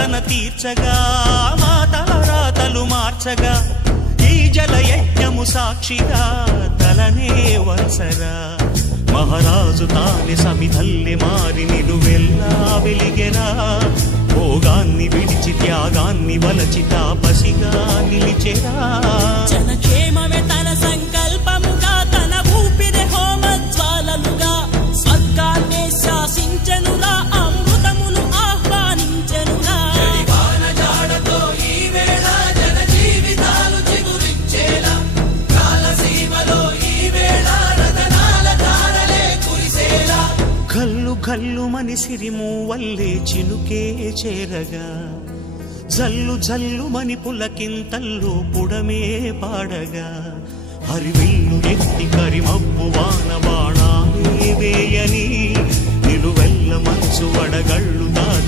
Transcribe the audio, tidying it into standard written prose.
యాతన తీర్చగా మా తలరాతలు మార్చగా ఈ జలయజ్ఞము సాక్షిగా తలనే వంచరా మహారాజు తానే సమిధల్లె మారి నిలువెల్లా వెలిగెరా భోగాన్ని విడిచి త్యాగాన్ని వలచి తాపసిగా నిలిచెరా జనక్షేమమే తన సంకల్పముగా తన ఊపిరి హోమజ్వాలలుగా స్వర్గాన్నే శాసించెనురా అమృతమును ఆహ్వానించెనురా కల్లు కల్లు మని సిరిమూవల్లే చినుకే చేరగా జల్లు జల్లు మని పులకింతల్లు పుడమే పాడగా హరివిల్లు ఎత్తి కరిమబ్బు వాన బాణాలే వేయని నిలువెల్ల మంచు వడగళ్ళు దాకి